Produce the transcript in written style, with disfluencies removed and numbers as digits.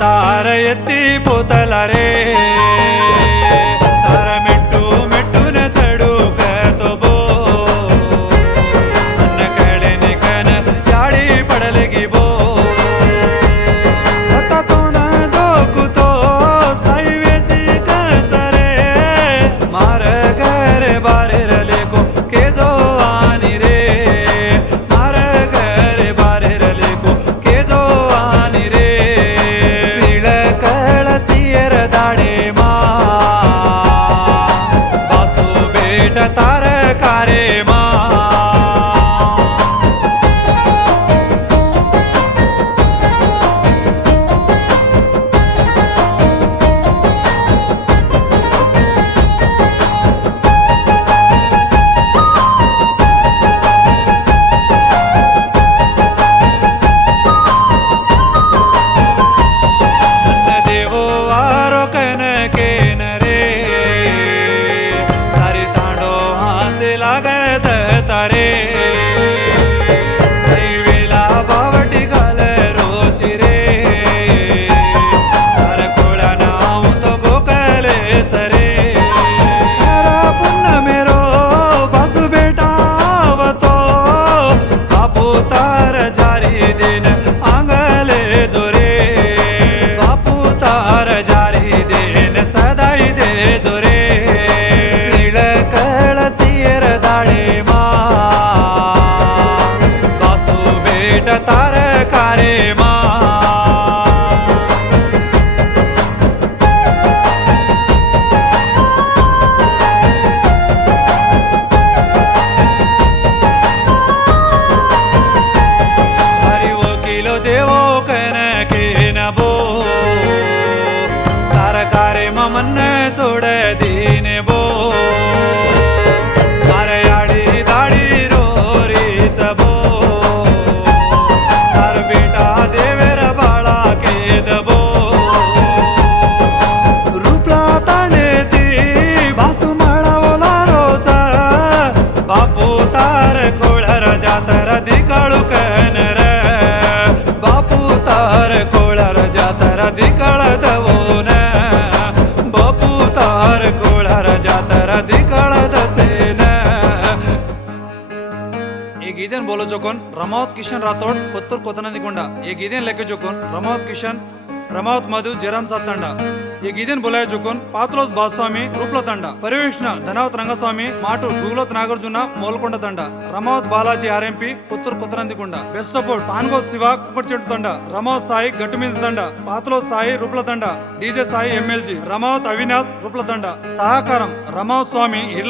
तार एत्ती पोतला रे तार मेट्टू मेट्टून चढू तो बो अन्न कडे निकन जाडी पडले गी बो आता तो न दोकुतो साईवेची कचरे मार घर बारे रले को के जो आनी रे मार घर बारे रले को के जो आनी रे दाड़े मा बासु बेट तार कारे मा लागत तारे वेला बावटी घाल रोची रे तार कोळा नाव तो गोकले तरे पुन्हा मेरो बासु बेटावतो बापू तार जारी दिन आंगले जोरे बापू तार जारी दिन सदाई दे जोरे दाड़े मा बासु बेट तार कारे मा हरि वकीलो देवो कन के नबो तार कारे मा मन छोड़ दीने बो बापू तार कोळर जातर दिकाळू कनर बापू तार कोळर जातर दिकाळ दवोन बापू तार कोळर जातर दिकाळ दसेन ये गीदेन बोलो जोकोन रमावत किशन राठोड पुत्तूर कोतनंदिकोंडा ये गीदेन लेके जोकोन रमावत किशन रमावत मधु जयराम सातंडा ये गीदेन बोलाय जोकोन पात्रोज बास्वामी रूपला तंडा पर्यवेक्षण Dhanawat Rangaswamy माटू गुगलोत Nagarjuna मोलकोंड Thanda Ramawat Balaji आरएंपी Puttur कोतनंदिकोंडा best support पानगो Shiva कुकटचेट्टु Thanda Ramawat Sai गट्टुमीद Thanda पात्रोज Sai रूपला Thanda DJ Sai MLG Ramawat Avinash रूपला Thanda सहकारम Ramawat स्वामी इर्ला